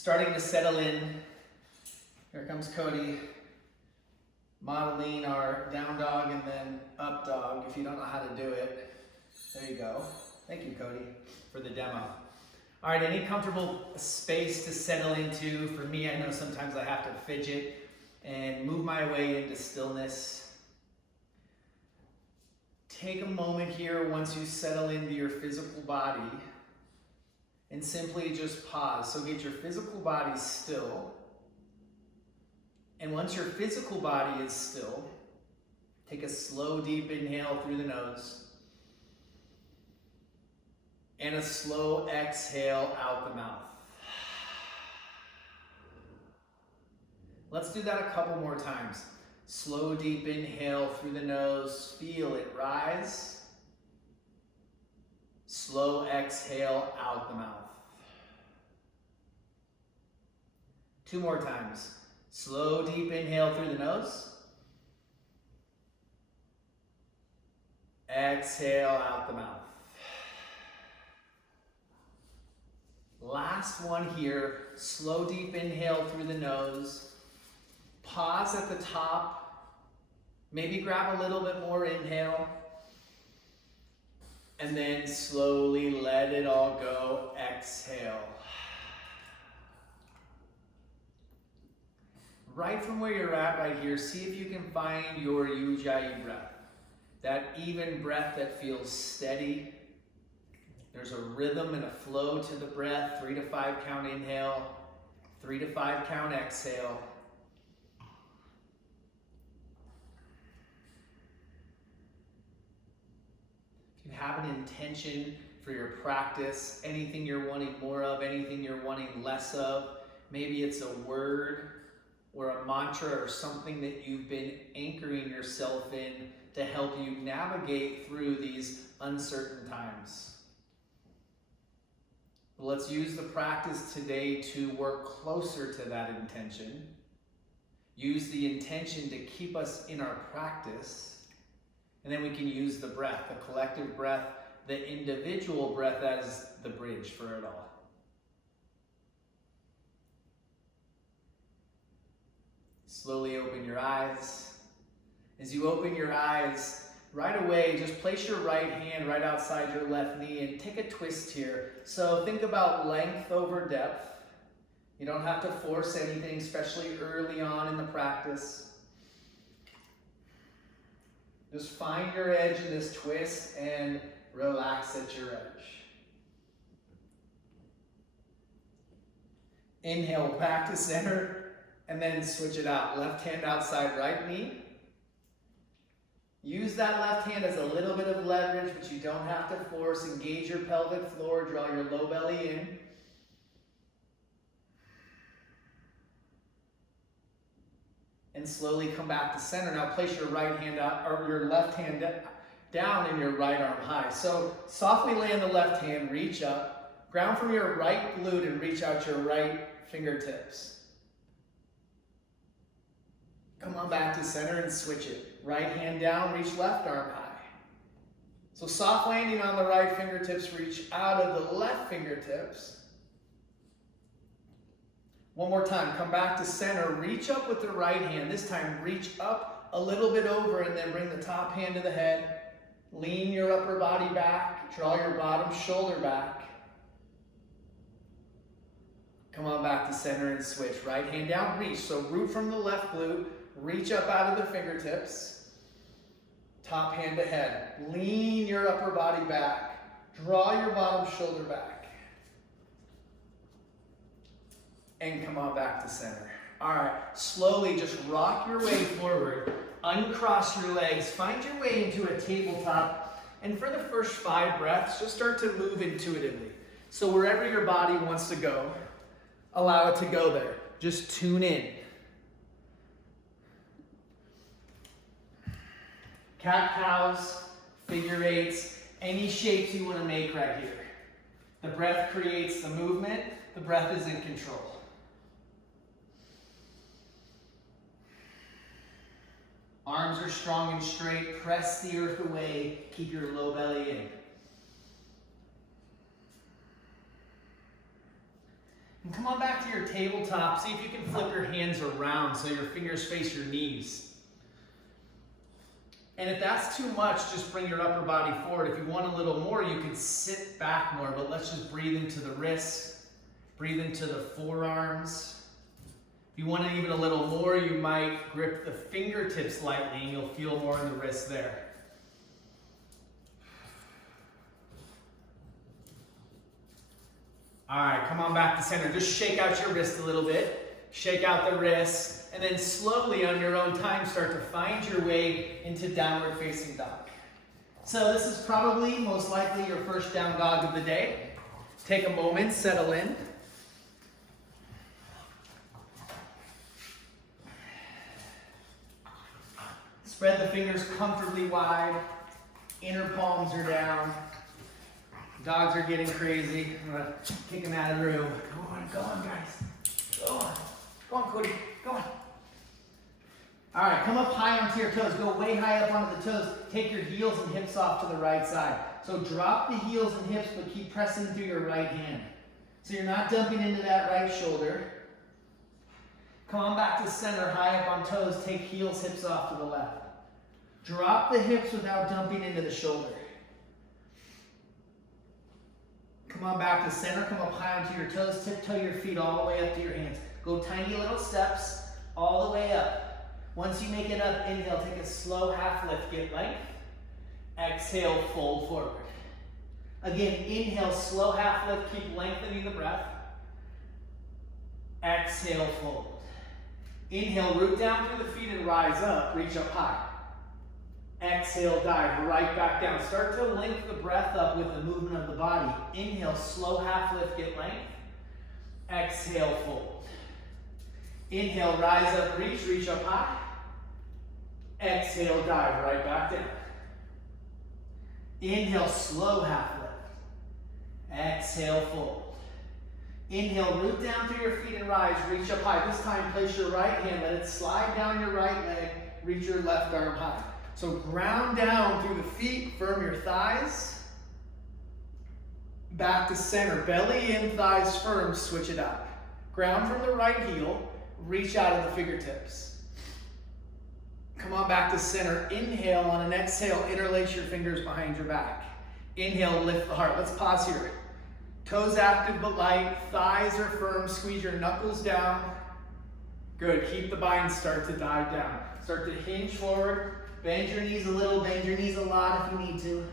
Starting to settle in. Here comes Cody. Modeling our down dog and then up dog. If you don't know how to do it, there you go. Thank you, Cody, for the demo. All right, any comfortable space to settle into. For me, I know sometimes I have to fidget and move my way into stillness. Take a moment here once you settle into your physical body and simply just pause. So get your physical body still. And once your physical body is still, take a slow, deep inhale through the nose and a slow exhale out the mouth. Let's do that a couple more times. Slow, deep inhale through the nose. Feel it rise. Slow exhale out the mouth. 2 more times. Slow, deep inhale through the nose. Exhale out the mouth. Last one here. Slow, deep inhale through the nose. Pause at the top. Maybe grab a little bit more inhale. And then slowly let it all go. Exhale. Right from where you're at right here, see if you can find your Ujjayi breath. That even breath that feels steady. There's a rhythm and a flow to the breath. 3 to 5 count inhale, 3 to 5 count exhale. If you have an intention for your practice, anything you're wanting more of, anything you're wanting less of, maybe it's a word or a mantra or something that you've been anchoring yourself in to help you navigate through these uncertain times. Let's use the practice today to work closer to that intention. Use the intention to keep us in our practice. And then we can use the breath, the collective breath, the individual breath as the bridge for it all. Slowly open your eyes. As you open your eyes, right away, just place your right hand right outside your left knee and take a twist here. So think about length over depth. You don't have to force anything, especially early on in the practice. Just find your edge in this twist and relax at your edge. Inhale back to center. And then switch it out. Left hand outside right knee. Use that left hand as a little bit of leverage, but you don't have to force. Engage your pelvic floor. Draw your low belly in. And slowly come back to center. Now place your right hand out, or your left hand down and your right arm high. So softly land the left hand, reach up. Ground from your right glute and reach out your right fingertips. Come on back to center and switch it. Right hand down, reach left arm high. So soft landing on the right fingertips, reach out of the left fingertips. One more time, come back to center, reach up with the right hand. This time, reach up a little bit over and then bring the top hand to the head. Lean your upper body back, draw your bottom shoulder back. Come on back to center and switch. Right hand down, reach. So root from the left glute. Reach up out of the fingertips, top hand to head. Lean your upper body back. Draw your bottom shoulder back. And come on back to center. All right, slowly just rock your way forward. Uncross your legs. Find your way into a tabletop. And for the first 5 breaths, just start to move intuitively. So wherever your body wants to go, allow it to go there. Just tune in. Cat-cows, figure eights, any shapes you want to make right here. The breath creates the movement. The breath is in control. Arms are strong and straight. Press the earth away. Keep your low belly in. And come on back to your your tabletop, see if you can flip your hands around so your fingers face your knees. And if that's too much, just bring your upper body forward. If you want a little more, you can sit back more, but let's just breathe into the wrists, breathe into the forearms. If you want it even a little more, you might grip the fingertips lightly and you'll feel more in the wrists there. All right, come on back to center. Just shake out your wrist a little bit. Shake out the wrists, and then slowly on your own time start to find your way into downward facing dog. So this is probably most likely your first down dog of the day. Take a moment, settle in. Spread the fingers comfortably wide. Inner palms are down. Dogs are getting crazy. I'm gonna kick them out of the room. Go on, guys. Go on. Go on, Cody. Go on. All right, come up high onto your toes. Go way high up onto the toes. Take your heels and hips off to the right side. So drop the heels and hips, but keep pressing through your right hand. So you're not dumping into that right shoulder. Come on back to center, high up on toes. Take heels, hips off to the left. Drop the hips without dumping into the shoulder. Come on back to center, come up high onto your toes, tiptoe your feet all the way up to your hands. Go tiny little steps all the way up. Once you make it up, inhale, take a slow half lift, get length. Exhale, fold forward. Again, inhale, slow half lift, keep lengthening the breath. Exhale, fold. Inhale, root down through the feet and rise up, reach up high. Exhale, dive right back down. Start to link the breath up with the movement of the body. Inhale, slow half lift, get length. Exhale, fold. Inhale, rise up, reach up high. Exhale, dive right back down. Inhale, slow half lift. Exhale, fold. Inhale, root down through your feet and rise, reach up high. This time, place your right hand, let it slide down your right leg, reach your left arm high. So ground down through the feet, firm your thighs. Back to center, belly in, thighs firm, switch it up. Ground from the right heel, reach out of the fingertips. Come on back to center, inhale, on an exhale, interlace your fingers behind your back. Inhale, lift the heart. Let's pause here. Toes active but light, thighs are firm, squeeze your knuckles down. Good, keep the bind, start to dive down. Start to hinge forward. Bend your knees a little, bend your knees a lot if you need to.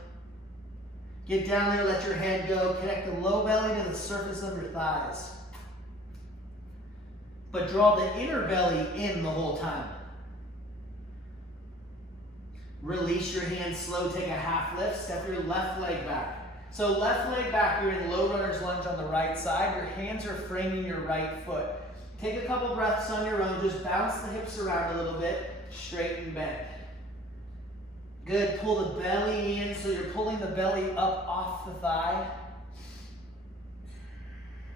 Get down there, let your head go. Connect the low belly to the surface of your thighs. But draw the inner belly in the whole time. Release your hands slow, take a half lift, step your left leg back. So left leg back, you're in low runner's lunge on the right side. Your hands are framing your right foot. Take a couple breaths on your own, just bounce the hips around a little bit, straighten, bend. Good, pull the belly in, so you're pulling the belly up off the thigh.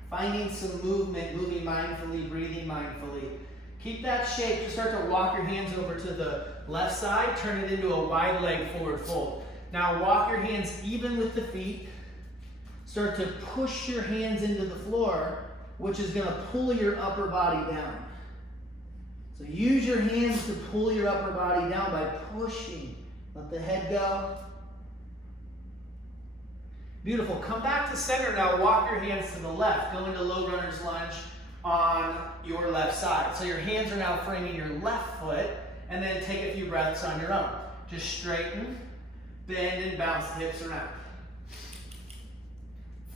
Finding some movement, moving mindfully, breathing mindfully. Keep that shape, just start to walk your hands over to the left side, turn it into a wide leg forward fold. Now walk your hands even with the feet. Start to push your hands into the floor, which is gonna pull your upper body down. So use your hands to pull your upper body down by pushing. Let the head go. Beautiful. Come back to center now. Walk your hands to the left. Go into low runner's lunge on your left side. So your hands are now framing your left foot, and then take a few breaths on your own. Just straighten, bend, and bounce the hips around.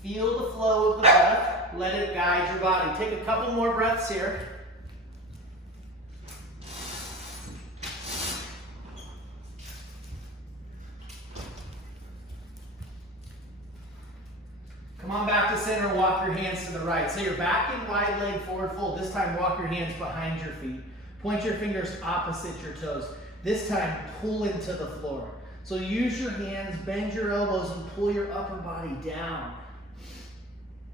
Feel the flow of the breath. Let it guide your body. Take a couple more breaths here. Come on back to center, walk your hands to the right. So you're back in wide leg forward fold. This time walk your hands behind your feet. Point your fingers opposite your toes. This time pull into the floor. So use your hands, bend your elbows, and pull your upper body down.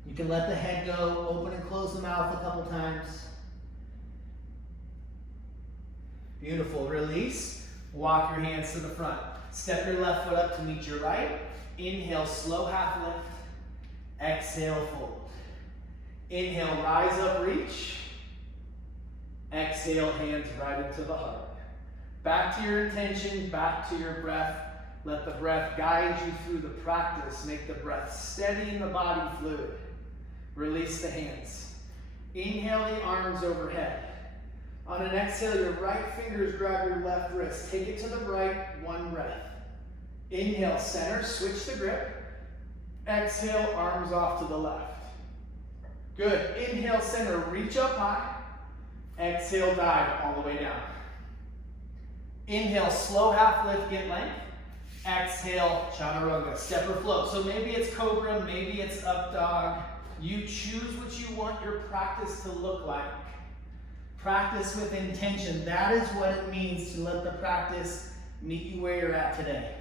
You can let the head go, open and close the mouth a couple times. Beautiful, release. Walk your hands to the front. Step your left foot up to meet your right. Inhale, slow half lift. Exhale, fold. Inhale, rise up, reach. Exhale, hands right into the heart. Back to your intention, back to your breath. Let the breath guide you through the practice. Make the breath steady in the body fluid. Release the hands. Inhale the arms overhead. On an exhale, your right fingers grab your left wrist. Take it to the right, one breath. Inhale, center, switch the grip. Exhale, arms off to the left. Good. Inhale, center, reach up high. Exhale, dive all the way down. Inhale, slow half lift, get length. Exhale, chaturanga, step or float. So maybe it's cobra, maybe it's up dog. You choose what you want your practice to look like. Practice with intention. That is what it means to let the practice meet you where you're at today.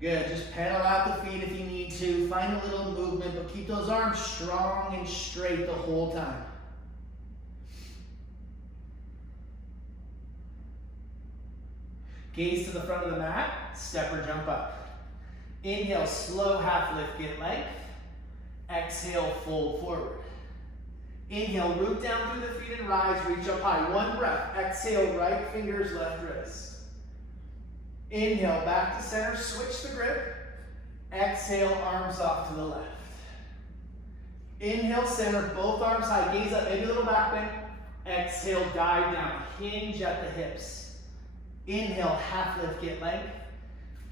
Good, just pedal out the feet if you need to. Find a little movement, but keep those arms strong and straight the whole time. Gaze to the front of the mat, step or jump up. Inhale, slow half lift, get length. Exhale, fold forward. Inhale, root down through the feet and rise, reach up high. One breath. Exhale, right fingers, left wrist. Inhale, back to center, switch the grip. Exhale, arms off to the left. Inhale, center, both arms high, gaze up, maybe a little back bend. Exhale, dive down, hinge at the hips. Inhale, half lift, get length.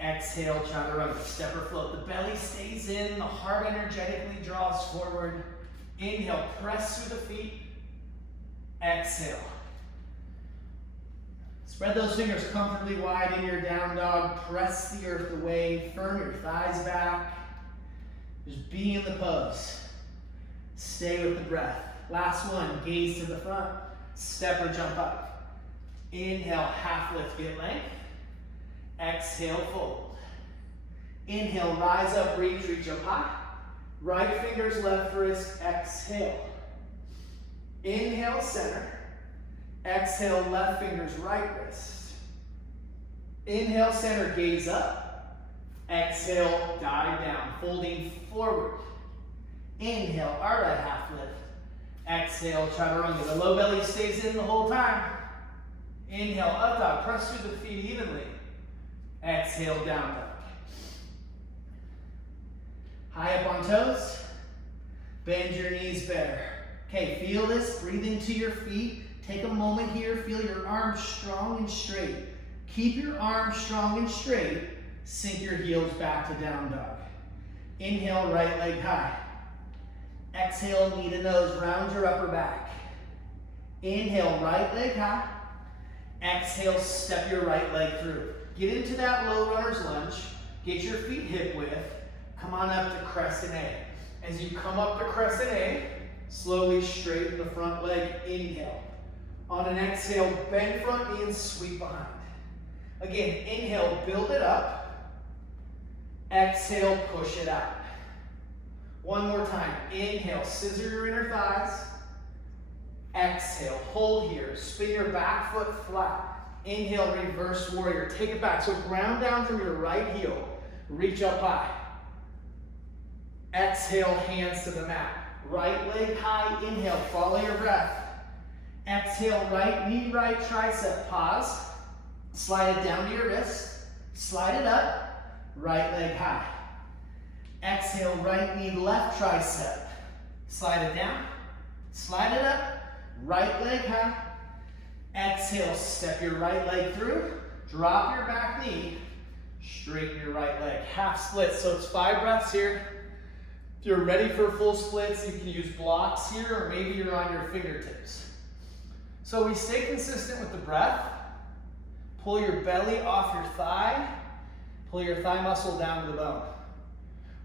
Exhale, chaturanga, step or float. The belly stays in, the heart energetically draws forward. Inhale, press through the feet. Exhale. Spread those fingers comfortably wide in your down dog. Press the earth away. Firm your thighs back. Just be in the pose. Stay with the breath. Last one, gaze to the front. Step or jump up. Inhale, half lift, get length. Exhale, fold. Inhale, rise up, reach up high. Right fingers, left wrist, exhale. Inhale, center. Exhale, left fingers, right wrist. Inhale, center, gaze up. Exhale, dive down, folding forward. Inhale, Ardha half lift. Exhale, chaturanga. The low belly stays in the whole time. Inhale, up dog, press through the feet evenly. Exhale, down dog. High up on toes. Bend your knees better. Okay, feel this. Breathe into your feet. Take a moment here. Feel your arms strong and straight. Keep your arms strong and straight. Sink your heels back to down dog. Inhale, right leg high. Exhale, knee to nose. Round your upper back. Inhale, right leg high. Exhale, step your right leg through. Get into that low runner's lunge. Get your feet hip width. Come on up to crescent A. As you come up to crescent A, slowly straighten the front leg. Inhale. On an exhale, bend front knee and sweep behind. Again, inhale, build it up. Exhale, push it out. One more time. Inhale, scissor your inner thighs. Exhale, hold here. Spin your back foot flat. Inhale, reverse warrior. Take it back. So ground down from your right heel. Reach up high. Exhale, hands to the mat. Right leg high. Inhale, follow your breath. Exhale, right knee, right tricep. Pause. Slide it down to your wrist. Slide it up. Right leg high. Exhale, right knee, left tricep. Slide it down. Slide it up. Right leg high. Exhale, step your right leg through. Drop your back knee. Straighten your right leg. Half split. So it's 5 breaths here. If you're ready for full splits, you can use blocks here, or maybe you're on your fingertips. So we stay consistent with the breath. Pull your belly off your thigh. Pull your thigh muscle down to the bone.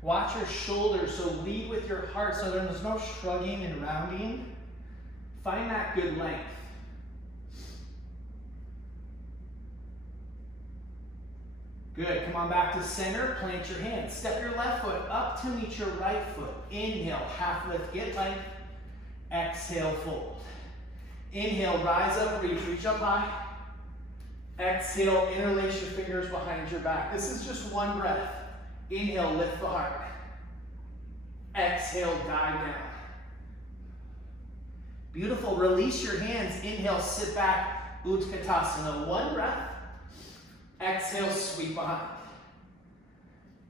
Watch your shoulders, so lead with your heart so there's no shrugging and rounding. Find that good length. Good, come on back to center, plant your hands. Step your left foot up to meet your right foot. Inhale, half lift, get length. Exhale, fold. Inhale, rise up, reach up high. Exhale, interlace your fingers behind your back. This is just one breath. Inhale, lift the heart. Exhale, dive down. Beautiful. Release your hands. Inhale, sit back, Utkatasana. One breath. Exhale, sweep behind.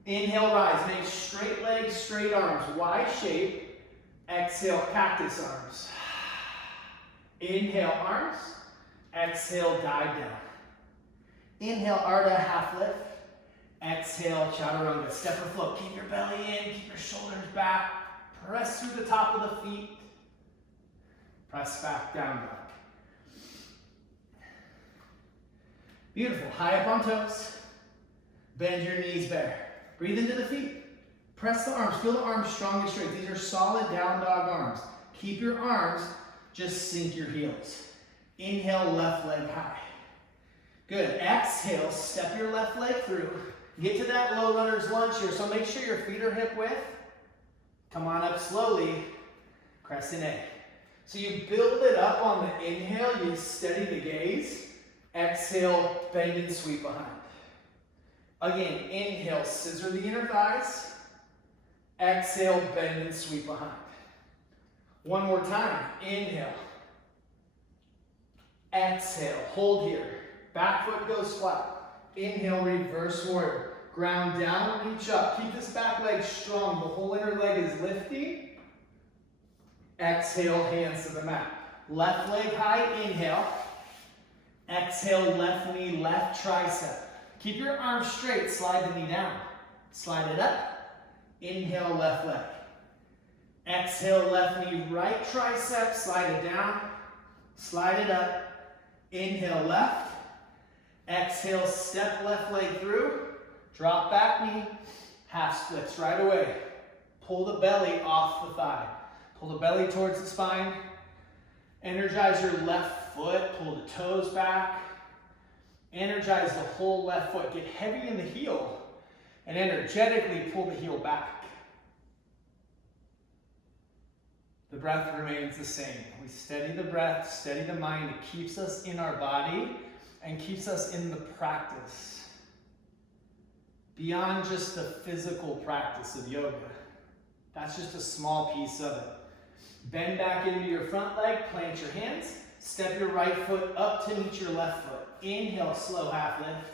Inhale, rise. Make straight legs, straight arms, Y shape. Exhale, cactus arms. Inhale, arms. Exhale, dive down. Inhale, Ardha, half lift. Exhale, Chaturanga. Step or float. Keep your belly in, keep your shoulders back. Press through the top of the feet. Press back, down dog. Beautiful. High up on toes. Bend your knees bare. Breathe into the feet. Press the arms. Feel the arms strong and straight. These are solid down dog arms. Keep your arms. Just sink your heels. Inhale, left leg high. Good. Exhale, step your left leg through. Get to that low runner's lunge here. So make sure your feet are hip width. Come on up slowly. Crescent A. So you build it up on the inhale. You steady the gaze. Exhale, bend and sweep behind. Again, inhale, scissor the inner thighs. Exhale, bend and sweep behind. One more time. Inhale. Exhale, hold here. Back foot goes flat. Inhale, reverse warrior. Ground down, reach up. Keep this back leg strong. The whole inner leg is lifting. Exhale, hands to the mat. Left leg high, inhale. Exhale, left knee, left tricep. Keep your arms straight, slide the knee down. Slide it up. Inhale, left leg. Exhale, left knee, right tricep, slide it down. Slide it up. Inhale, left. Exhale, step left leg through. Drop back knee. Half splits right away. Pull the belly off the thigh. Pull the belly towards the spine. Energize your left foot. Pull the toes back. Energize the whole left foot. Get heavy in the heel. And energetically pull the heel back. The breath remains the same. We steady the breath, steady the mind. It keeps us in our body and keeps us in the practice. Beyond just the physical practice of yoga. That's just a small piece of it. Bend back into your front leg, plant your hands. Step your right foot up to meet your left foot. Inhale, slow half lift.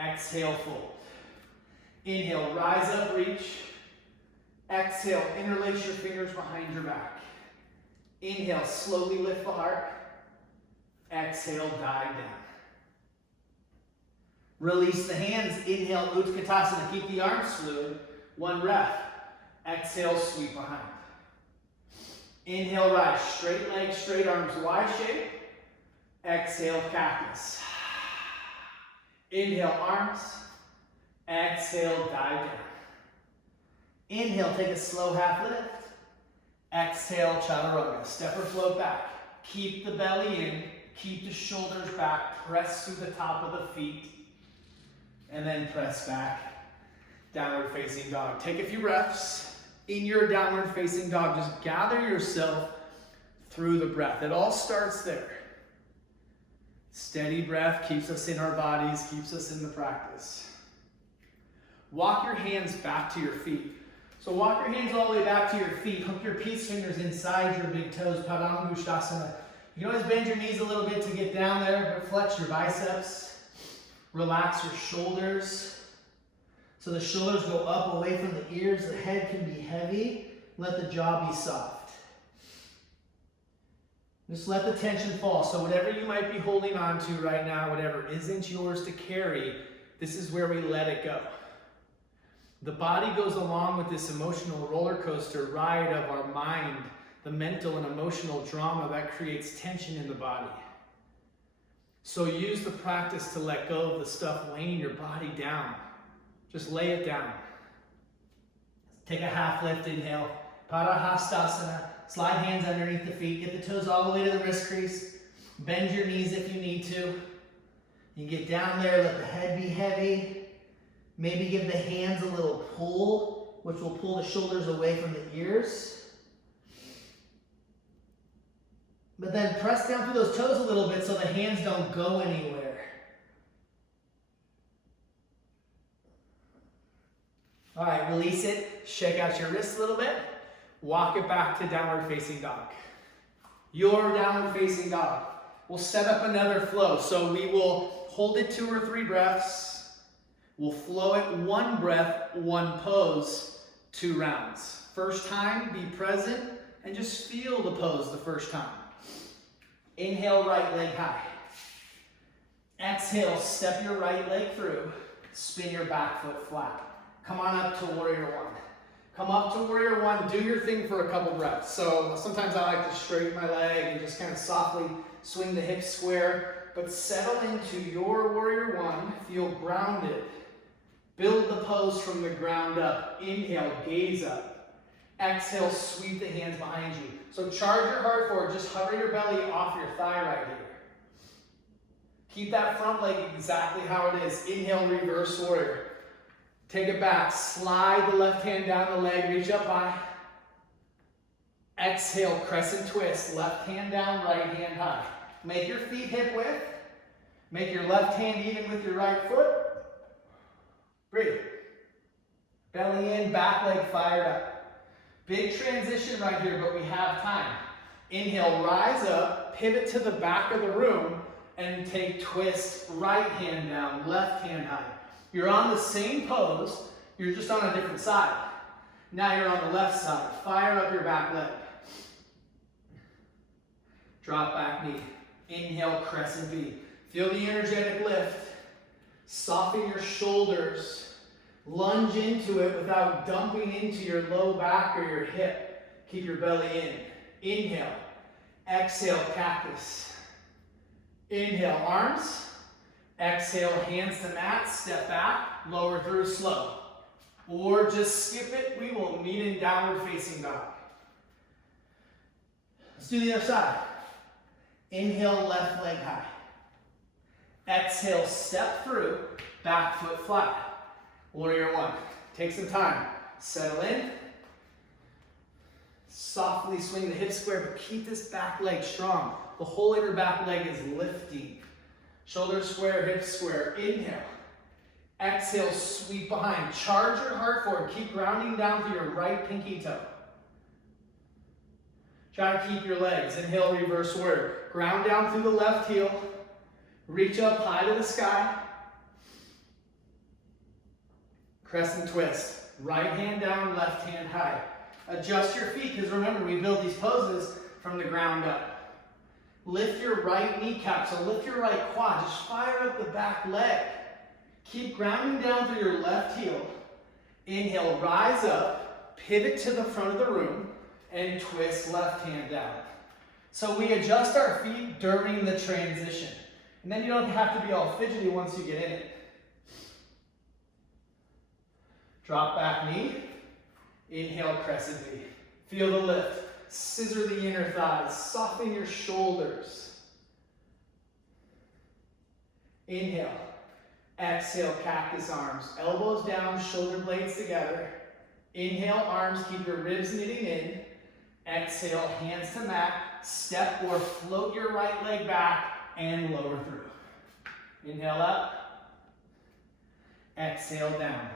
Exhale, fold. Inhale, rise up, reach. Exhale, interlace your fingers behind your back. Inhale, slowly lift the heart. Exhale, dive down. Release the hands. Inhale, Utkatasana. Keep the arms fluid. One breath. Exhale, sweep behind. Inhale, rise. Straight legs, straight arms, Y shape. Exhale, cactus. Inhale, arms. Exhale, dive down. Inhale, take a slow half lift. Exhale, Chaturanga. Step or float back. Keep the belly in. Keep the shoulders back. Press through the top of the feet. And then press back. Downward facing dog. Take a few breaths. In your downward facing dog, just gather yourself through the breath. It all starts there. Steady breath keeps us in our bodies, keeps us in the practice. Walk your hands back to your feet. So walk your hands all the way back to your feet. Hook your peace fingers inside your big toes. Padangusthasana. You can always bend your knees a little bit to get down there, but flex your biceps. Relax your shoulders. So the shoulders go up away from the ears. The head can be heavy. Let the jaw be soft. Just let the tension fall. So whatever you might be holding on to right now, whatever isn't yours to carry, this is where we let it go. The body goes along with this emotional roller coaster ride of our mind, the mental and emotional drama that creates tension in the body. So use the practice to let go of the stuff weighing your body down. Just lay it down. Take a half lift, inhale. Padahastasana. Slide hands underneath the feet. Get the toes all the way to the wrist crease. Bend your knees if you need to. You get down there, let the head be heavy. Maybe give the hands a little pull, which will pull the shoulders away from the ears. But then press down through those toes a little bit so the hands don't go anywhere. All right, release it. Shake out your wrists a little bit. Walk it back to downward facing dog. Your downward facing dog. We'll set up another flow. So we will hold it 2 or 3 breaths. We'll flow it 1 breath, 1 pose, 2 rounds. First time, be present and just feel the pose the first time. Inhale, right leg high. Exhale, step your right leg through. Spin your back foot flat. Come on up to warrior 1. Come up to warrior 1, do your thing for a couple breaths. So sometimes I like to straighten my leg and just kind of softly swing the hips square, but settle into your warrior 1, feel grounded. Build the pose from the ground up. Inhale, gaze up. Exhale, sweep the hands behind you. So charge your heart forward, just hover your belly off your thigh right here. Keep that front leg exactly how it is. Inhale, reverse warrior. Take it back, slide the left hand down the leg, reach up high. Exhale, crescent twist, left hand down, right hand high. Make your feet hip width. Make your left hand even with your right foot. Breathe. Belly in, back leg fired up. Big transition right here, but we have time. Inhale, rise up, pivot to the back of the room, and take twist, right hand down, left hand high. You're on the same pose, you're just on a different side. Now you're on the left side. Fire up your back leg. Drop back knee. Inhale, crescent V. Feel the energetic lift. Soften your shoulders. Lunge into it without dumping into your low back or your hip. Keep your belly in. Inhale. Exhale, cactus. Inhale, arms. Exhale, hands to mat, step back, lower through slow. Or just skip it, we will meet in downward facing dog. Let's do the other side. Inhale, left leg high. Exhale, step through, back foot flat. Warrior 1. Take some time. Settle in. Softly swing the hips square, but keep this back leg strong. The whole inner back leg is lifting. Shoulders square, hips square. Inhale. Exhale, sweep behind. Charge your heart forward. Keep grounding down to your right pinky toe. Try to keep your legs. Inhale, reverse warrior. Ground down through the left heel. Reach up high to the sky. Crescent twist. Right hand down, left hand high. Adjust your feet, because remember, we build these poses from the ground up. Lift your right kneecap, so lift your right quad. Just fire up the back leg. Keep grounding down through your left heel. Inhale, rise up, pivot to the front of the room, and twist left hand down. So we adjust our feet during the transition. And then you don't have to be all fidgety once you get in it. Drop back knee. Inhale, crescent V. Feel the lift. Scissor the inner thighs. Soften your shoulders. Inhale. Exhale, cactus arms. Elbows down, shoulder blades together. Inhale, arms. Keep your ribs knitting in. Exhale, hands to mat. Step or float your right leg back and lower through. Inhale up. Exhale down.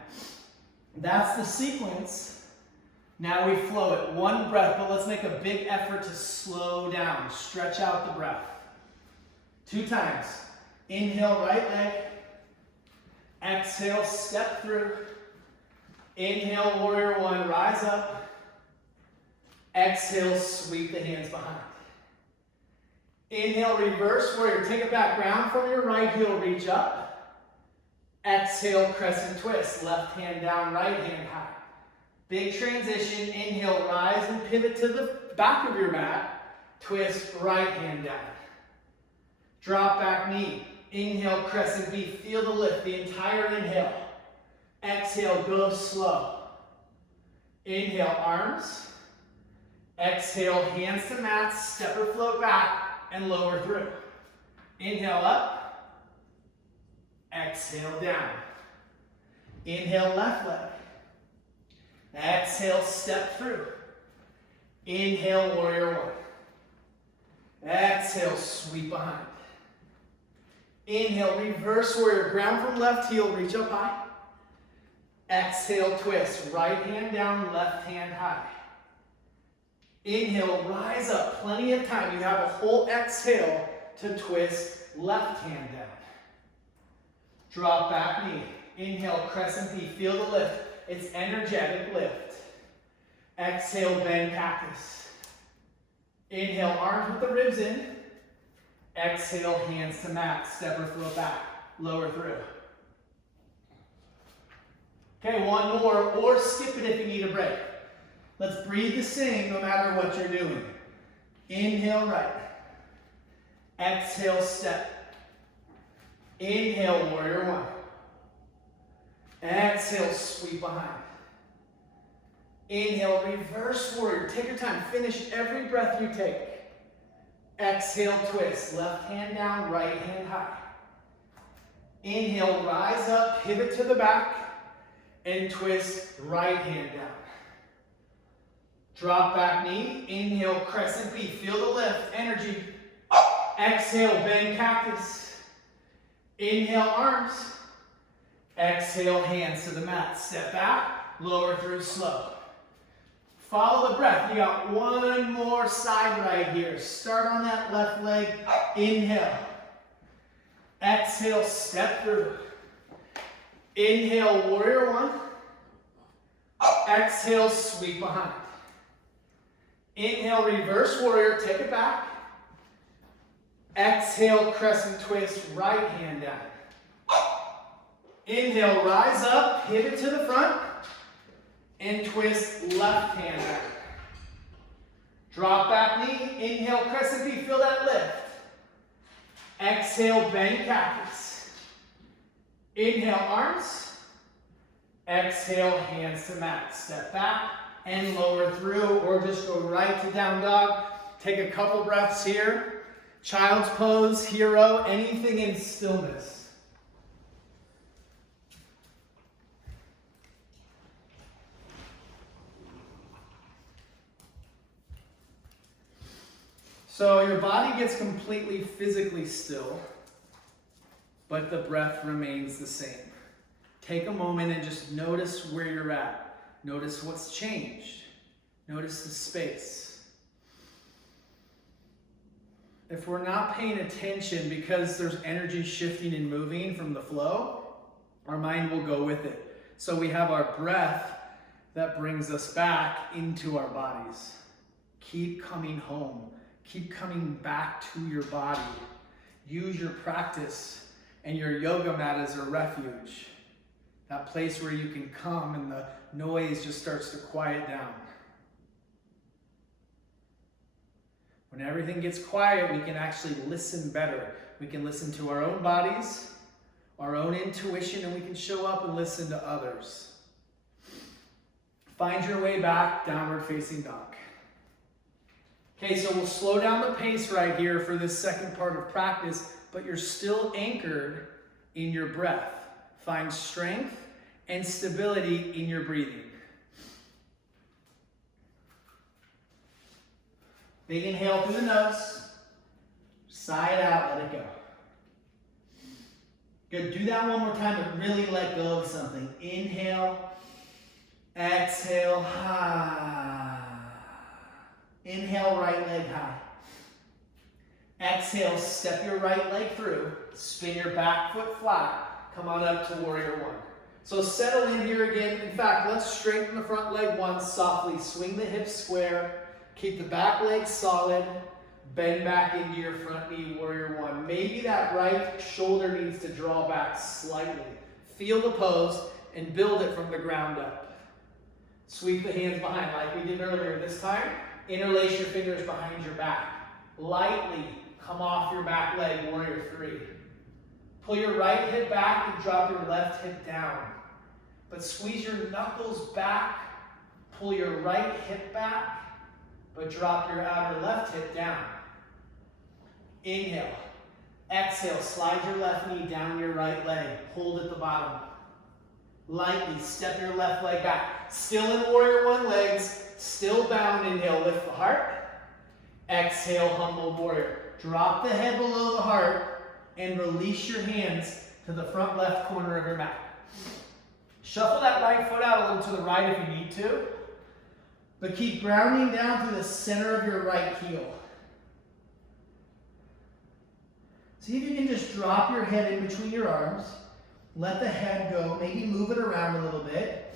That's the sequence. Now we flow it 1 breath, but let's make a big effort to slow down. Stretch out the breath. 2 times. Inhale, right leg. Exhale, step through. Inhale, warrior 1, rise up. Exhale, sweep the hands behind. Inhale, reverse warrior. Take it back. Ground from your right heel, reach up. Exhale, crescent twist. Left hand down, right hand high. Big transition. Inhale, rise and pivot to the back of your mat. Twist, right hand down. Drop back knee. Inhale, crescent V. Feel the lift, the entire inhale. Exhale, go slow. Inhale, arms. Exhale, hands to mat. Step or float back and lower through. Inhale up. Exhale down. Inhale, left leg. Exhale, step through. Inhale, warrior 1. Exhale, sweep behind. Inhale, reverse warrior. Ground from left heel, reach up high. Exhale, twist. Right hand down, left hand high. Inhale, rise up. Plenty of time. You have a whole exhale to twist left hand down. Drop back knee. Inhale, crescent P. Feel the lift. It's energetic lift. Exhale, bend cactus. Inhale, arms with the ribs in. Exhale, hands to mat. Step or float back. Lower through. Okay, one more, or skip it if you need a break. Let's breathe the same no matter what you're doing. Inhale, right. Exhale, step. Inhale, warrior one. Exhale, sweep behind. Inhale, reverse warrior. Take your time. Finish every breath you take. Exhale, twist. Left hand down, right hand high. Inhale, rise up, pivot to the back, and twist right hand down. Drop back knee. Inhale, crescent B. Feel the lift, energy. Exhale, bend cactus. Inhale, arms. Exhale, hands to the mat. Step back, lower through slow. Follow the breath. You got one more side right here. Start on that left leg. Inhale. Exhale, step through. Inhale, warrior one. Exhale, sweep behind. Inhale, reverse warrior, take it back. Exhale, crescent twist, right hand down. Inhale, rise up, pivot to the front, and twist left hand down. Drop back knee, inhale, crescent B, feel that lift. Exhale, bend cactus. Inhale, arms. Exhale, hands to mat. Step back and lower through, or just go right to down dog. Take a couple breaths here. Child's pose, hero, anything in stillness. So your body gets completely physically still, but the breath remains the same. Take a moment and just notice where you're at. Notice what's changed. Notice the space. If we're not paying attention because there's energy shifting and moving from the flow, our mind will go with it. So we have our breath that brings us back into our bodies. Keep coming home. Keep coming back to your body. Use your practice and your yoga mat as a refuge. That place where you can come and the noise just starts to quiet down. When everything gets quiet, we can actually listen better. We can listen to our own bodies, our own intuition, and we can show up and listen to others. Find your way back, downward facing dog. Okay, so we'll slow down the pace right here for this second part of practice, but you're still anchored in your breath. Find strength and stability in your breathing. Big inhale through the nose. Sigh it out, let it go. Good, do that one more time, but really let go of something. Inhale, exhale, high. Inhale, right leg high. Exhale, step your right leg through. Spin your back foot flat. Come on up to warrior one. So settle in here again. In fact, let's straighten the front leg once softly. Swing the hips square. Keep the back leg solid. Bend back into your front knee, warrior one. Maybe that right shoulder needs to draw back slightly. Feel the pose and build it from the ground up. Sweep the hands behind like we did earlier. This time, interlace your fingers behind your back. Lightly come off your back leg, warrior three. Pull your right hip back and drop your left hip down. But squeeze your knuckles back. Pull your right hip back, but drop your outer left hip down. Inhale. Exhale, slide your left knee down your right leg. Hold at the bottom. Lightly step your left leg back. Still in warrior one legs. Still bound. Inhale, lift the heart. Exhale, humble warrior. Drop the head below the heart and release your hands to the front left corner of your mat. Shuffle that right foot out a little to the right if you need to, but keep grounding down through the center of your right heel. See if you can just drop your head in between your arms. Let the head go. Maybe move it around a little bit.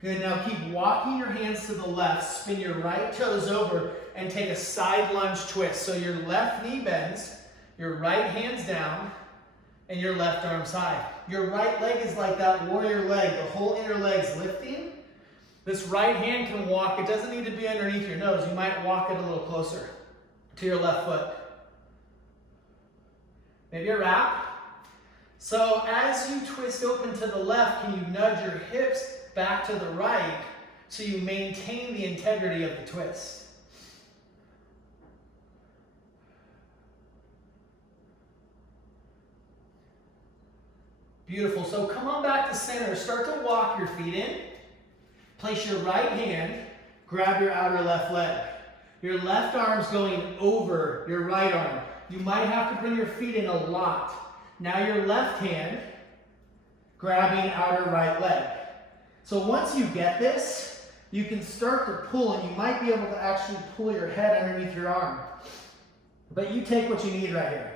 Good. Now keep walking your hands to the left. Spin your right toes over and take a side lunge twist. So your left knee bends, your right hand's down, and your left arm's high. Your right leg is like that warrior leg. The whole inner leg's lifting. This right hand can walk. It doesn't need to be underneath your nose. You might walk it a little closer to your left foot. Maybe a wrap. So as you twist open to the left, can you nudge your hips back to the right so you maintain the integrity of the twist? Beautiful. So come on back to center. Start to walk your feet in. Place your right hand, grab your outer left leg. Your left arm's going over your right arm. You might have to bring your feet in a lot. Now your left hand grabbing outer right leg. So once you get this, you can start to pull, and you might be able to actually pull your head underneath your arm. But you take what you need right here.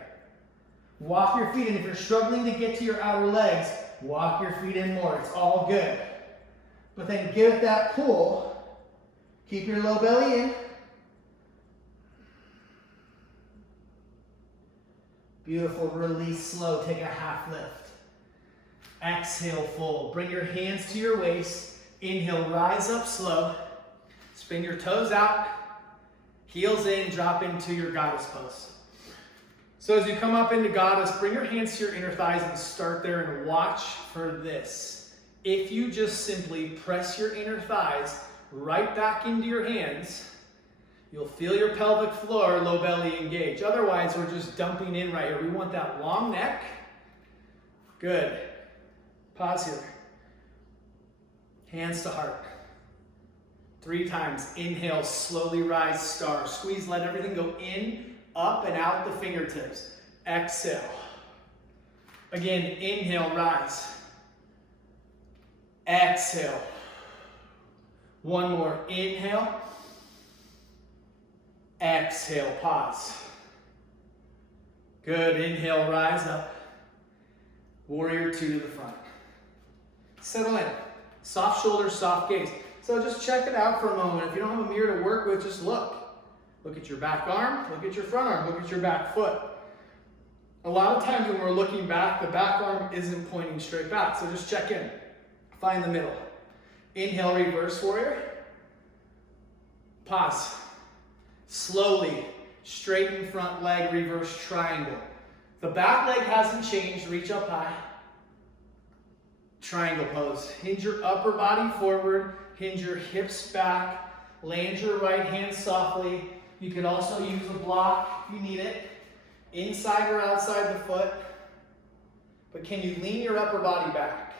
Walk your feet in. If you're struggling to get to your outer legs, walk your feet in more. It's all good. But then give it that pull. Keep your low belly in. Beautiful. Release slow. Take a half lift. Exhale, fold. Bring your hands to your waist. Inhale, rise up slow. Spin your toes out. Heels in, drop into your goddess pose. So as you come up into goddess, bring your hands to your inner thighs and start there and watch for this. If you just simply press your inner thighs right back into your hands, you'll feel your pelvic floor, low belly engage. Otherwise, we're just dumping in right here. We want that long neck. Good. Pause here. Hands to heart. 3 times. Inhale, slowly rise, star. Squeeze, let everything go in, up, and out the fingertips. Exhale. Again, inhale, rise. Exhale. One more. Inhale. Exhale, pause. Good. Inhale, rise up. Warrior 2 to the front. Settle in. Soft shoulders, soft gaze. So just check it out for a moment. If you don't have a mirror to work with, just look. Look at your back arm, look at your front arm, look at your back foot. A lot of times when we're looking back, the back arm isn't pointing straight back. So just check in. Find the middle. Inhale, reverse warrior. Pause. Slowly, straighten front leg, reverse triangle. The back leg hasn't changed, reach up high. Triangle pose. Hinge your upper body forward, hinge your hips back, land your right hand softly. You could also use a block if you need it, inside or outside the foot. But can you lean your upper body back?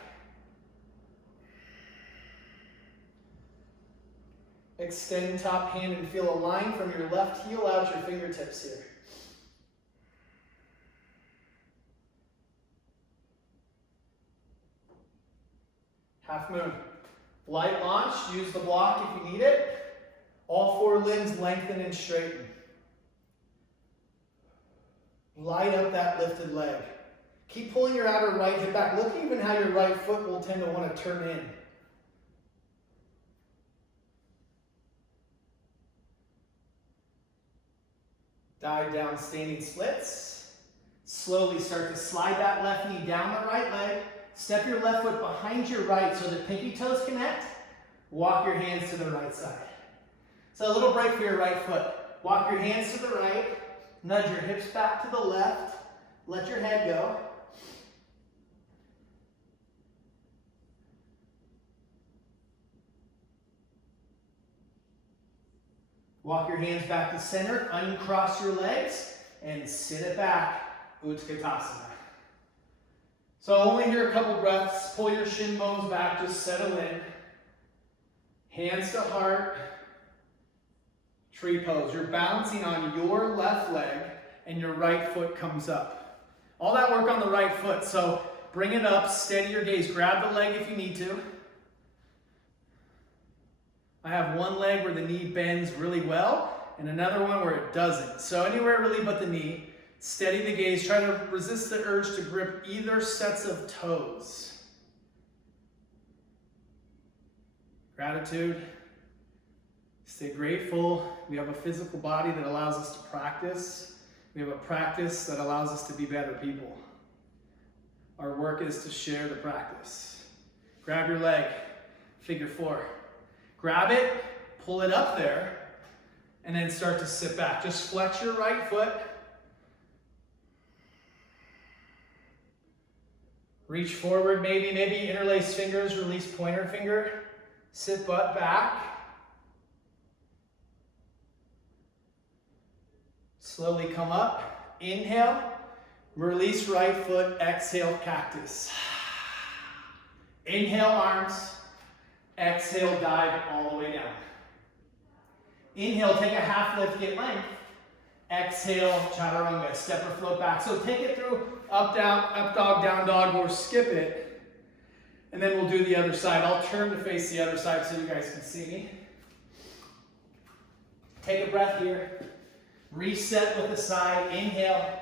Extend top hand and feel a line from your left heel out your fingertips here. Half moon. Light launch, use the block if you need it. All 4 limbs lengthen and straighten. Light up that lifted leg. Keep pulling your outer right hip back. Look even how your right foot will tend to want to turn in. Dive down standing splits. Slowly start to slide that left knee down the right leg. Step your left foot behind your right so the pinky toes connect. Walk your hands to the right side. So a little break for your right foot. Walk your hands to the right. Nudge your hips back to the left. Let your head go. Walk your hands back to center. Uncross your legs and sit it back. Utkatasana. So only here a couple breaths. Pull your shin bones back, just settle in. Hands to heart. Tree pose. You're balancing on your left leg and your right foot comes up. All that work on the right foot. So bring it up, steady your gaze. Grab the leg if you need to. I have one leg where the knee bends really well and another one where it doesn't. So anywhere really but the knee. Steady the gaze. Try to resist the urge to grip either sets of toes. Gratitude. Stay grateful. We have a physical body that allows us to practice. We have a practice that allows us to be better people. Our work is to share the practice. Grab your leg, figure 4. Grab it, pull it up there, and then start to sit back. Just flex your right foot. Reach forward, maybe interlace fingers, release pointer finger. Sit butt back. Slowly come up. Inhale, release right foot, exhale cactus. Inhale arms, exhale dive all the way down. Inhale, take a half lift, get length. Exhale, chaturanga, step or float back. So take it through up, down, up dog, down dog, or skip it. And then we'll do the other side. I'll turn to face the other side so you guys can see me. Take a breath here. Reset with the side. Inhale,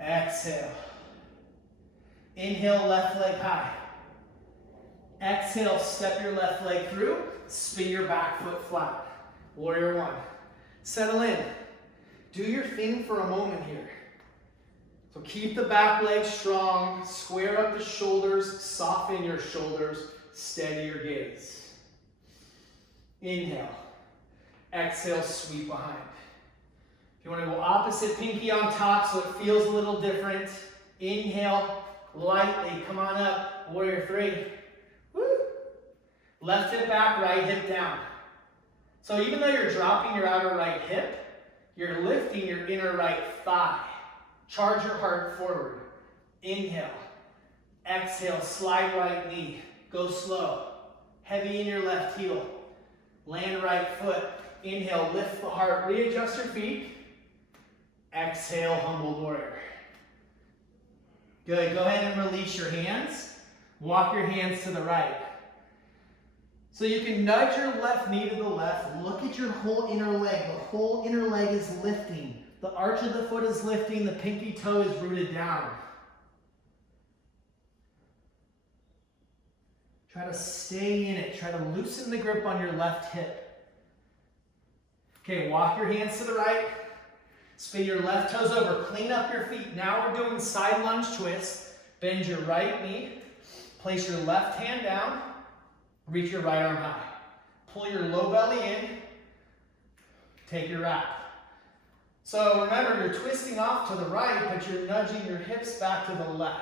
exhale. Inhale, left leg high. Exhale, step your left leg through. Spin your back foot flat. Warrior 1. Settle in. Do your thing for a moment here. So keep the back leg strong. Square up the shoulders. Soften your shoulders. Steady your gaze. Inhale. Exhale, sweep behind. If you want to go opposite, pinky on top so it feels a little different. Inhale, lightly, come on up. Warrior 3. Woo. Left hip back, right hip down. So even though you're dropping your outer right hip, you're lifting your inner right thigh. Charge your heart forward. Inhale. Exhale, slide right knee. Go slow. Heavy in your left heel. Land right foot. Inhale, lift the heart. Readjust your feet. Exhale, humble warrior. Good. Go ahead and release your hands. Walk your hands to the right. So you can nudge your left knee to the left. Look at your whole inner leg. The whole inner leg is lifting. The arch of the foot is lifting. The pinky toe is rooted down. Try to stay in it. Try to loosen the grip on your left hip. Okay, walk your hands to the right. Spin your left toes over. Clean up your feet. Now we're doing side lunge twist. Bend your right knee. Place your left hand down. Reach your right arm high. Pull your low belly in. Take your wrap. So remember, you're twisting off to the right, but you're nudging your hips back to the left.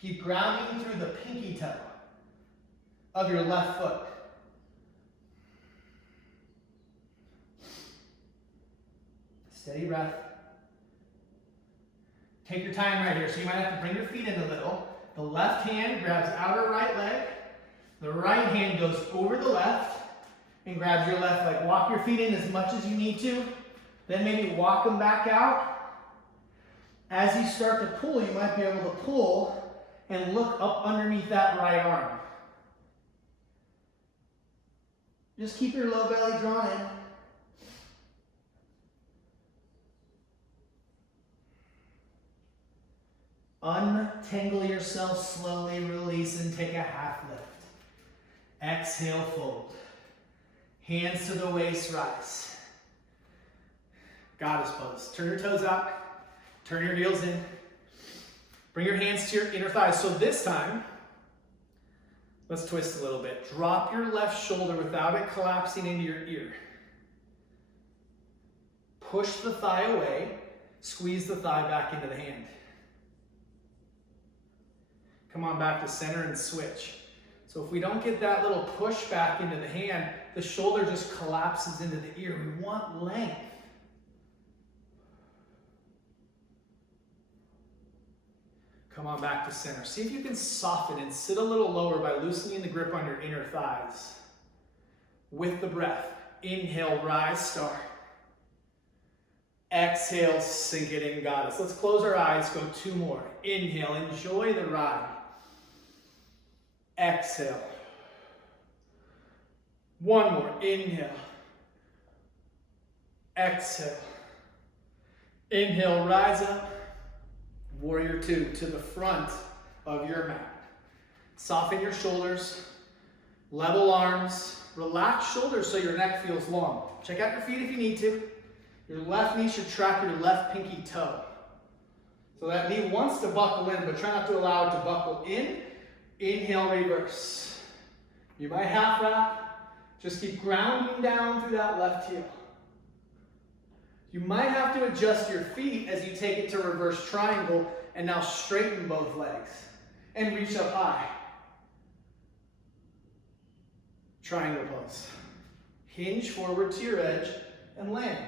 Keep grounding through the pinky toe of your left foot. Steady breath. Take your time right here. So you might have to bring your feet in a little. The left hand grabs outer right leg. The right hand goes over the left and grabs your left leg. Walk your feet in as much as you need to. Then maybe walk them back out. As you start to pull, you might be able to pull and look up underneath that right arm. Just keep your low belly drawn in. Untangle yourself slowly, release, and take a half lift. Exhale, fold. Hands to the waist, rise. Goddess pose. Turn your toes out. Turn your heels in. Bring your hands to your inner thighs. So this time, let's twist a little bit. Drop your left shoulder without it collapsing into your ear. Push the thigh away. Squeeze the thigh back into the hand. Come on back to center and switch. So if we don't get that little push back into the hand, the shoulder just collapses into the ear. We want length. Come on back to center. See if you can soften and sit a little lower by loosening the grip on your inner thighs. With the breath, inhale, rise, star. Exhale, sink it in, goddess. Let's close our eyes, go 2 more. Inhale, enjoy the ride. Exhale. 1 more, inhale. Exhale. Inhale, rise up. Warrior 2 to the front of your mat. Soften your shoulders, level arms, relax shoulders so your neck feels long. Check out your feet if you need to. Your left knee should track your left pinky toe. So that knee wants to buckle in, but try not to allow it to buckle in. Inhale, reverse. You might half wrap. Just keep grounding down through that left heel. You might have to adjust your feet as you take it to reverse triangle and now straighten both legs and reach up high. Triangle pose. Hinge forward to your edge and land.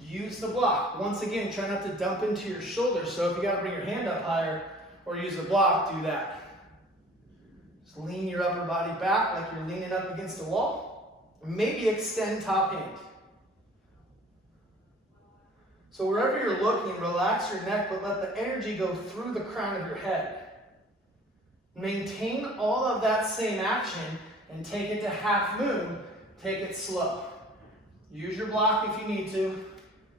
Use the block. Once again, try not to dump into your shoulders. So if you got to bring your hand up higher or use the block, do that. Just lean your upper body back like you're leaning up against a wall. Maybe extend top hand. So wherever you're looking, relax your neck, but let the energy go through the crown of your head. Maintain all of that same action and take it to half moon. Take it slow. Use your block if you need to.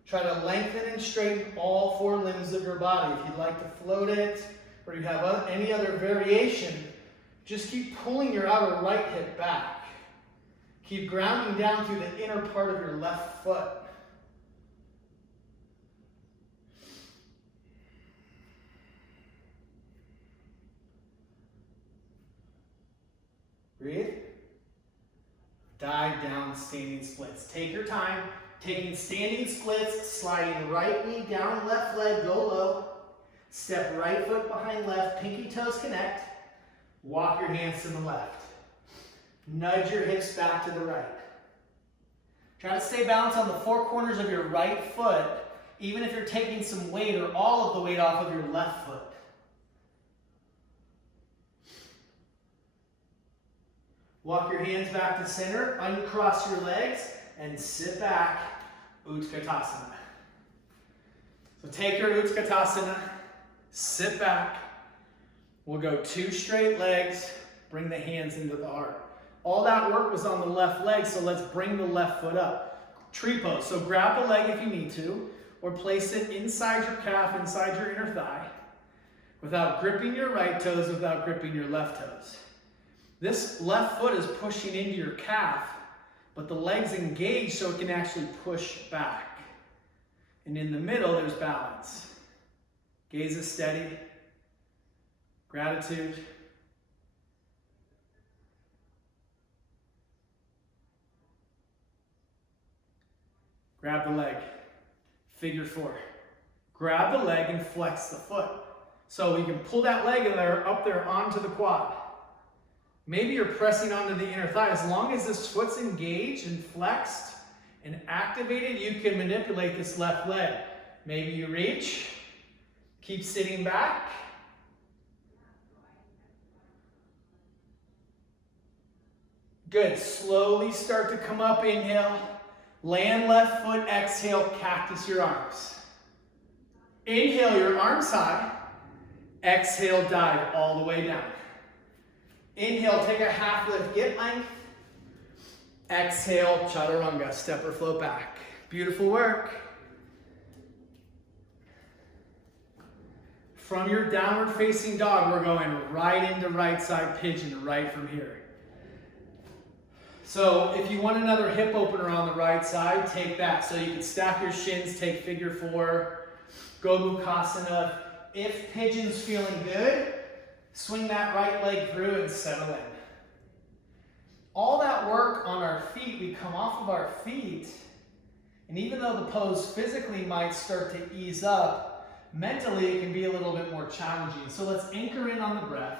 Try to lengthen and straighten all 4 limbs of your body. If you'd like to float it or you have any other variation, just keep pulling your outer right hip back. Keep grounding down through the inner part of your left foot. Breathe. Dive down, standing splits. Take your time. Taking standing splits, sliding right knee down, left leg, go low. Step right foot behind left, pinky toes connect. Walk your hands to the left. Nudge your hips back to the right. Try to stay balanced on the 4 corners of your right foot, even if you're taking some weight or all of the weight off of your left foot. Walk your hands back to center, uncross your legs, and sit back, Utkatasana. So take your Utkatasana, sit back. We'll go 2 straight legs, bring the hands into the heart. All that work was on the left leg, so let's bring the left foot up. Tree pose, so grab the leg if you need to, or place it inside your calf, inside your inner thigh, without gripping your right toes, without gripping your left toes. This left foot is pushing into your calf, but the leg's engaged so it can actually push back. And in the middle, there's balance. Gaze is steady. Gratitude. Grab the leg. Figure 4. Grab the leg and flex the foot. So you can pull that leg up there onto the quad. Maybe you're pressing onto the inner thigh. As long as this foot's engaged and flexed and activated, you can manipulate this left leg. Maybe you reach, keep sitting back. Good, slowly start to come up, inhale. Land left foot, exhale, cactus your arms. Inhale your arms high. Exhale, dive all the way down. Inhale, take a half lift, get length. Exhale, chaturanga, step or float back. Beautiful work. From your downward facing dog, we're going right into right side pigeon, right from here. So if you want another hip opener on the right side, take that. So you can stack your shins, take figure 4, Gomukhasana. If pigeon's feeling good, swing that right leg through and settle in. All that work on our feet, we come off of our feet, and even though the pose physically might start to ease up, mentally it can be a little bit more challenging. So let's anchor in on the breath,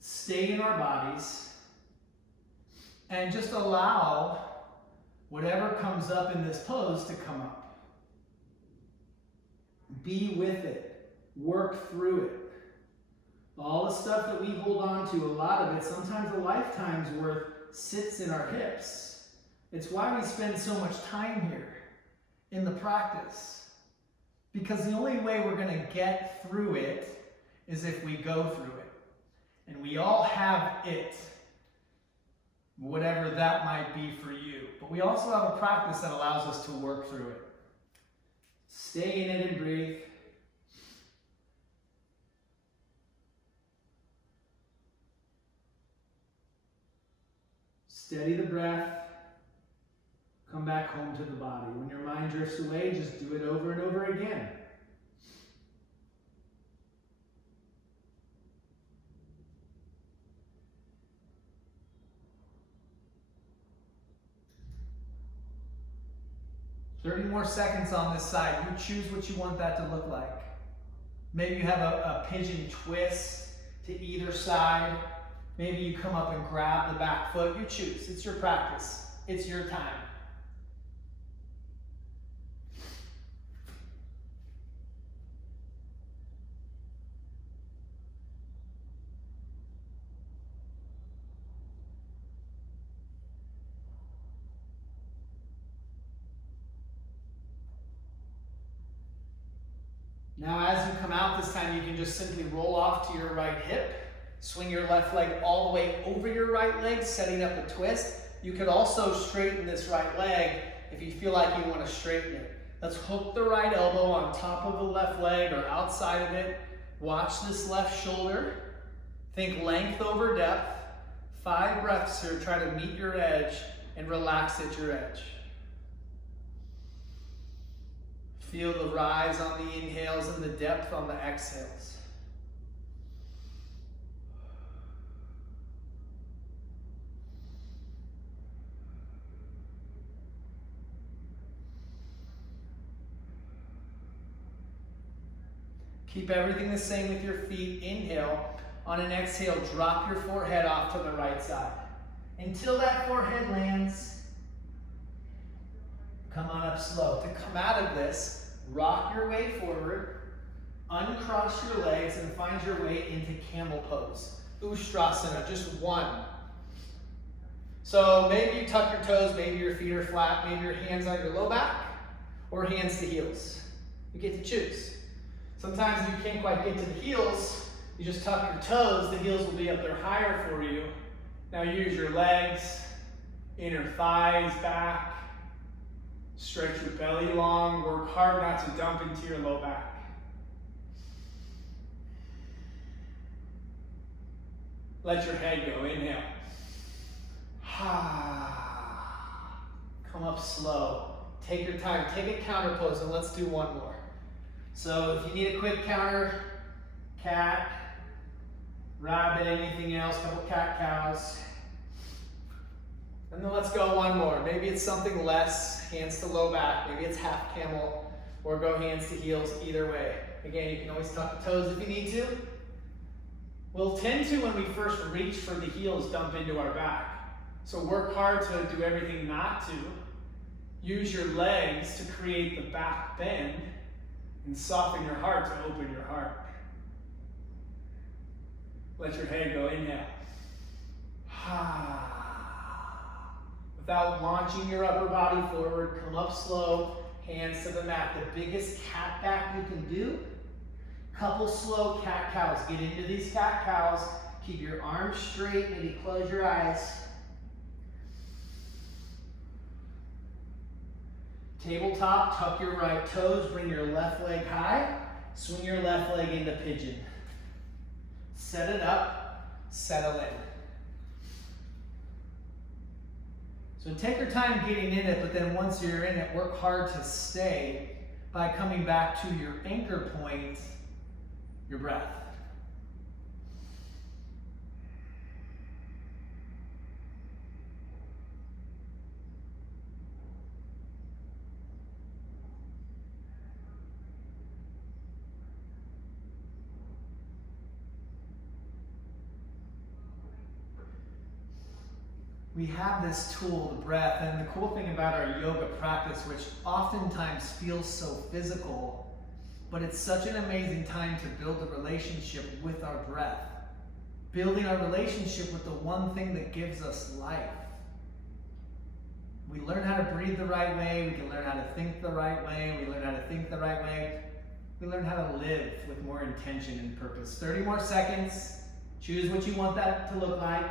stay in our bodies, and just allow whatever comes up in this pose to come up. Be with it, work through it. All the stuff that we hold on to, a lot of it, sometimes a lifetime's worth, sits in our hips. It's why we spend so much time here. in the practice. Because the only way we're going to get through it is if we go through it. And we all have it, whatever that might be for you. But we also have a practice that allows us to work through it. Stay in it and breathe. Steady the breath. Come back home to the body. When your mind drifts away, just do it over and over again. "30 more seconds on this side. You choose what you want that to look like. Maybe you have a pigeon twist to either side. Maybe you come up and grab the back foot. You choose. It's your practice. It's your time. Now as you come out this time, you can just simply roll off to your right hip. Swing your left leg all the way over your right leg, setting up a twist. You could also straighten this right leg if you feel like you want to straighten it. Let's hook the right elbow on top of the left leg or outside of it. Watch this left shoulder. Think length over depth. 5 breaths here. Try to meet your edge and relax at your edge. Feel the rise on the inhales and the depth on the exhales. Keep everything the same with your feet. Inhale. On an exhale, drop your forehead off to the right side. Until that forehead lands, come on up slow. To come out of this, rock your way forward, uncross your legs, and find your way into camel pose. Ustrasana, just one. So maybe you tuck your toes, maybe your feet are flat, maybe your hands on your low back, or hands to heels. You get to choose. Sometimes if you can't quite get to the heels, you just tuck your toes, the heels will be up there higher for you. Now use your legs, inner thighs back, stretch your belly long, work hard not to dump into your low back. Let your head go, inhale. Come up slow. Take your time, take a counter pose, and let's do one more. So if you need a quick counter, cat, rabbit, anything else, couple cat cows. And then let's go one more. Maybe it's something less, hands to low back, maybe it's half camel, or go hands to heels, either way. Again, you can always tuck the toes if you need to. We'll tend to, when we first reach for the heels, dump into our back. So work hard to do everything not to. Use your legs to create the back bend, and soften your heart to open your heart. Let your head go, inhale. Without launching your upper body forward, come up slow, hands to the mat. The biggest cat back you can do. Couple slow cat cows. Get into these cat cows. Keep your arms straight, maybe close your eyes. Tabletop, tuck your right toes, bring your left leg high, swing your left leg into pigeon. Set it up, settle in. So take your time getting in it, but then once you're in it, work hard to stay by coming back to your anchor point, your breath. We have this tool, the breath, and the cool thing about our yoga practice, which oftentimes feels so physical, but it's such an amazing time to build a relationship with our breath. Building our relationship with the one thing that gives us life. We learn how to breathe the right way. We can learn how to think the right way. We learn how to think the right way. We learn how to live with more intention and purpose. 30 more seconds. Choose what you want that to look like.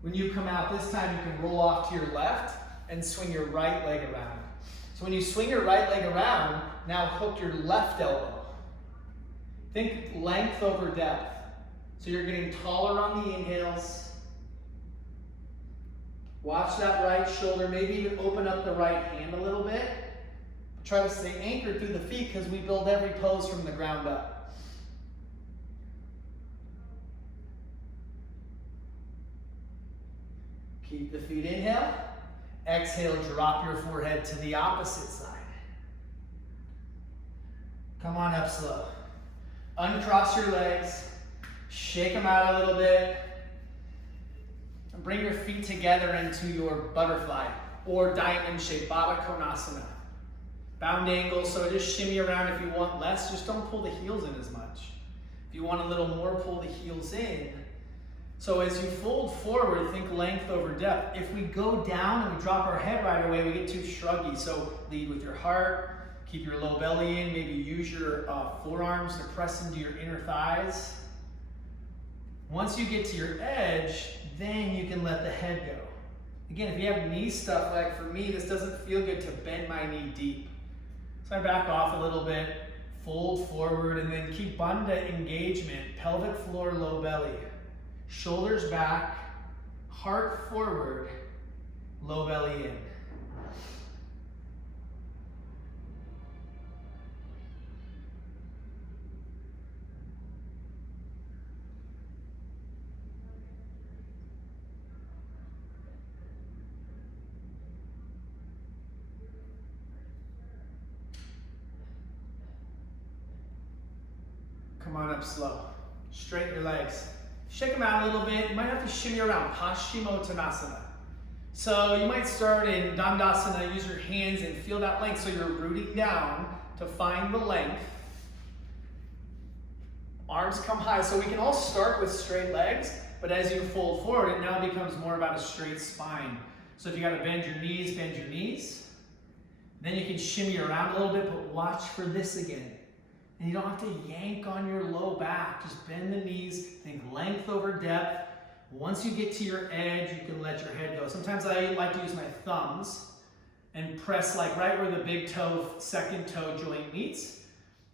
When you come out this time, you can roll off to your left and swing your right leg around. So when you swing your right leg around, now hook your left elbow. Think length over depth. So you're getting taller on the inhales. Watch that right shoulder. Maybe even open up the right hand a little bit. Try to stay anchored through the feet because we build every pose from the ground up. Keep the feet, inhale. Exhale, drop your forehead to the opposite side. Come on up slow. Uncross your legs. Shake them out a little bit. And bring your feet together into your butterfly or diamond shape, Baddha Konasana. Bound angle, so just shimmy around if you want less. Just don't pull the heels in as much. If you want a little more, pull the heels in. So as you fold forward, think length over depth. If we go down and we drop our head right away, we get too shruggy. So lead with your heart, keep your low belly in, maybe use your forearms to press into your inner thighs. Once you get to your edge, then you can let the head go. Again, if you have knee stuff, like for me, this doesn't feel good to bend my knee deep. So I back off a little bit, fold forward, and then keep bandha engagement, pelvic floor, low belly. Shoulders back, heart forward, low belly in. Come on up slow. Straighten your legs. Shake them out a little bit. You might have to shimmy around, Paschimottanasana. So you might start in Dandasana, use your hands and feel that length. So you're rooting down to find the length. Arms come high. So we can all start with straight legs, but as you fold forward, it now becomes more about a straight spine. So if you gotta bend your knees, bend your knees. Then you can shimmy around a little bit, but watch for this again. And you don't have to yank on your low back. Just bend the knees, think length over depth. Once you get to your edge, you can let your head go. Sometimes I like to use my thumbs and press like right where the big toe, second toe joint meets.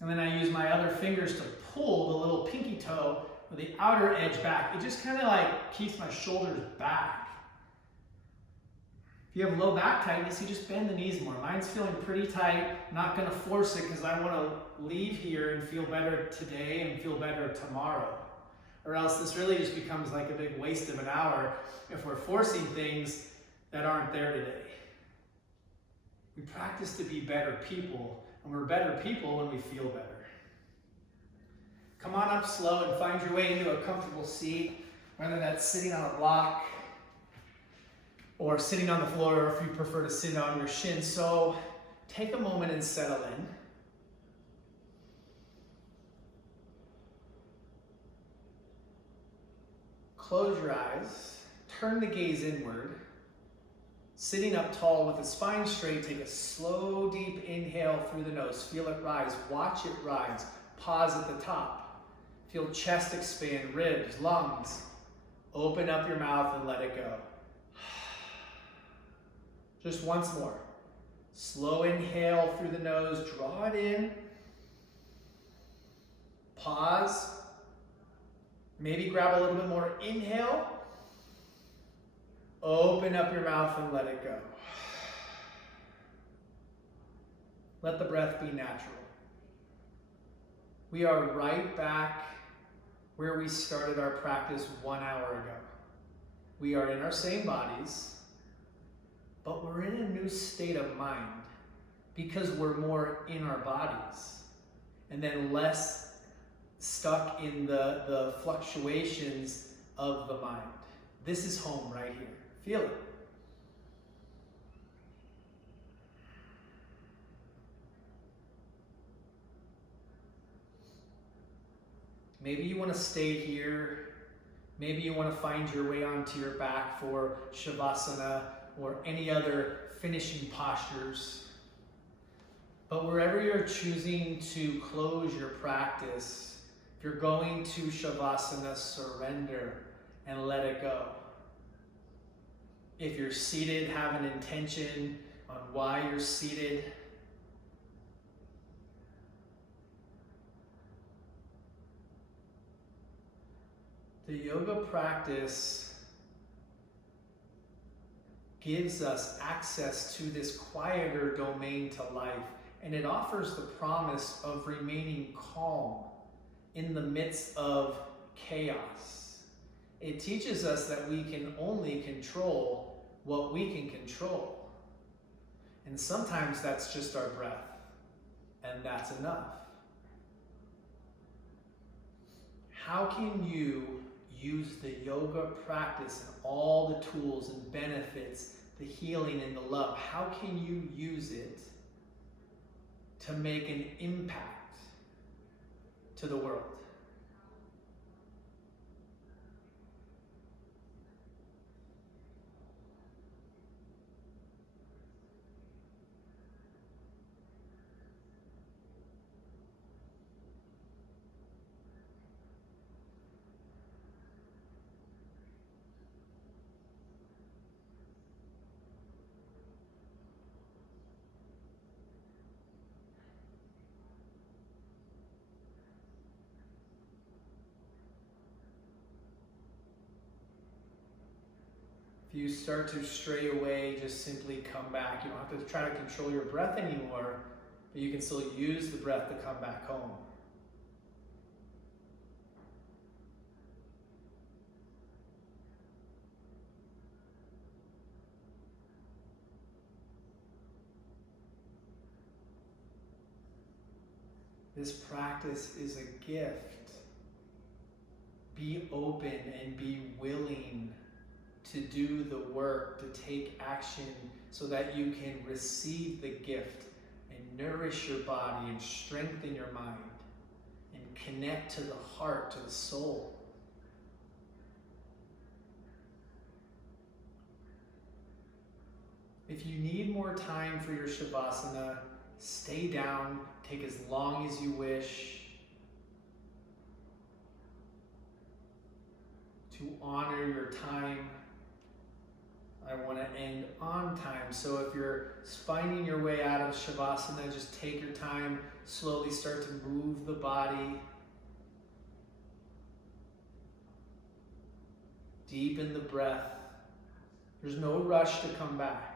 And then I use my other fingers to pull the little pinky toe or the outer edge back. It just kind of like keeps my shoulders back. If you have low back tightness, you just bend the knees more. Mine's feeling pretty tight. I'm not gonna force it because I wanna leave here and feel better today and feel better tomorrow. Or else this really just becomes like a big waste of an hour if we're forcing things that aren't there today. We practice to be better people, and we're better people when we feel better. Come on up slow and find your way into a comfortable seat, whether that's sitting on a block or sitting on the floor, or if you prefer to sit on your shins. So take a moment and settle in. Close your eyes, turn the gaze inward. Sitting up tall with the spine straight, take a slow, deep inhale through the nose. Feel it rise, watch it rise. Pause at the top. Feel chest expand, ribs, lungs. Open up your mouth and let it go. Just once more. Slow inhale through the nose, draw it in. Pause. Maybe grab a little bit more inhale. Open up your mouth and let it go. Let the breath be natural. We are right back where we started our practice 1 hour ago. We are in our same bodies, but we're in a new state of mind because we're more in our bodies and then less stuck in the fluctuations of the mind. This is home right here. Feel it. Maybe you want to stay here. Maybe you want to find your way onto your back for Shavasana or any other finishing postures. But wherever you're choosing to close your practice, if you're going to Shavasana, surrender and let it go. If you're seated, have an intention on why you're seated. The yoga practice gives us access to this quieter domain to life, and it offers the promise of remaining calm in the midst of chaos. It teaches us that we can only control what we can control. And sometimes that's just our breath, and that's enough. How can you use the yoga practice and all the tools and benefits, the healing and the love, how can you use it to make an impact to the world? If you start to stray away, just simply come back. You don't have to try to control your breath anymore, but you can still use the breath to come back home. This practice is a gift. Be open and be willing to do the work, to take action so that you can receive the gift and nourish your body and strengthen your mind and connect to the heart, to the soul. If you need more time for your Shavasana, stay down, take as long as you wish. To honor your time, I want to end on time. So if you're finding your way out of Shavasana, just take your time, slowly start to move the body. Deepen the breath. There's no rush to come back.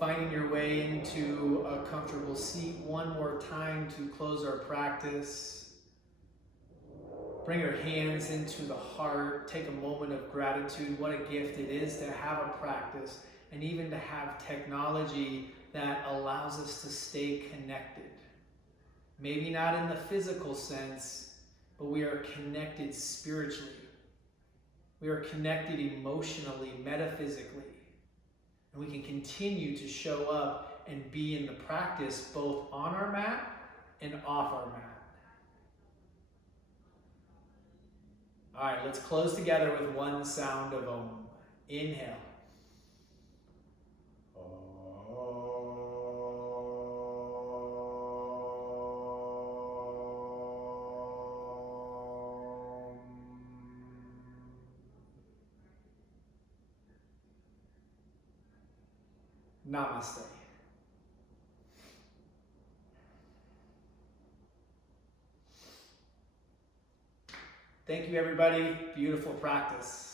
Finding your way into a comfortable seat one more time to close our practice. Bring your hands into the heart. Take a moment of gratitude. What a gift it is to have a practice and even to have technology that allows us to stay connected. Maybe not in the physical sense, but we are connected spiritually. We are connected emotionally, metaphysically. And we can continue to show up and be in the practice both on our mat and off our mat. All right, let's close together with one sound of Om. Inhale. Namaste. Thank you, everybody. Beautiful practice.